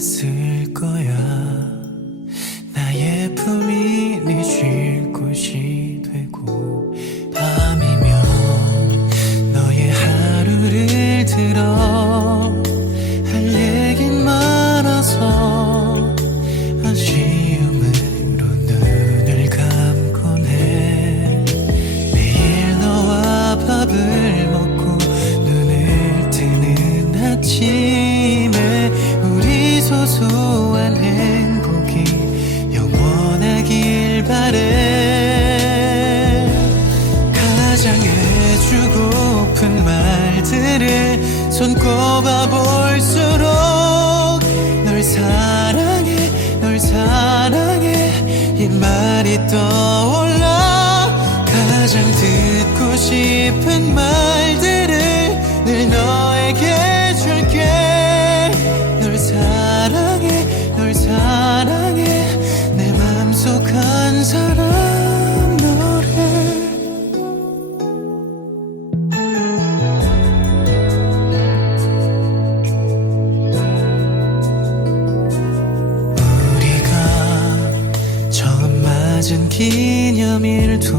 떠났을 거야. 나의 품이 네 쉴 곳이 되고 소소한 행복이 영원하길 바래. 가장 해주고픈 말들을 손꼽아 볼수록 널 사랑해 널 사랑해. 이 말이 떠올라 가장 듣고 싶은 말. 맞은 기념일도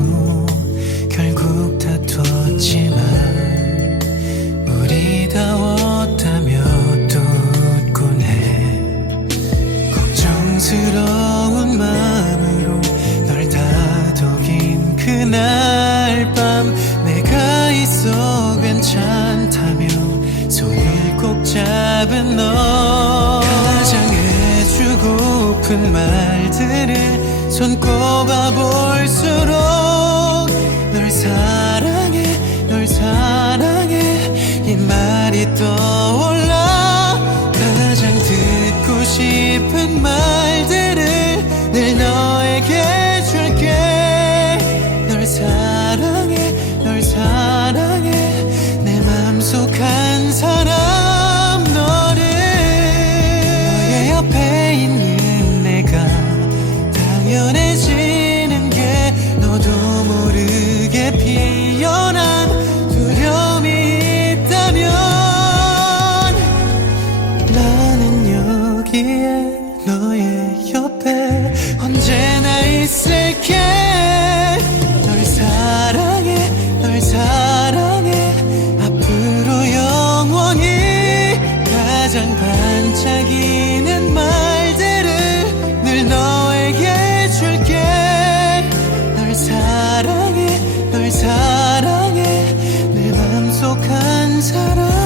결국 다퉜지만 우리다웠다며 또 웃곤 해 걱정스러운 마음으로 널 다독인 그날 밤 내가 있어 괜찮다며 손을 꼭 잡은 너. 가장 해주고픈 말들을 손 꼽아 볼수록 널 사랑해 널 사랑해. 이 말이 떠 가장 반짝이는 말들을 늘 너에게 줄게. 널 사랑해 널 사랑해. 내 맘속 한 사람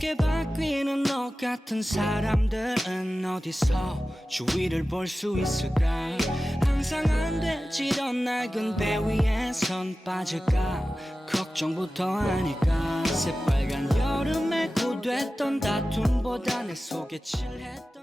쉽게 바뀌는 너 같은 사람들은 어디서 주위를 볼 수 있을까? 항상 안 되지던 낡은 배 위에 선 빠질까? 걱정부터 하니까 새빨간 여름에 고됐던 다툼보다 내 속에 칠했던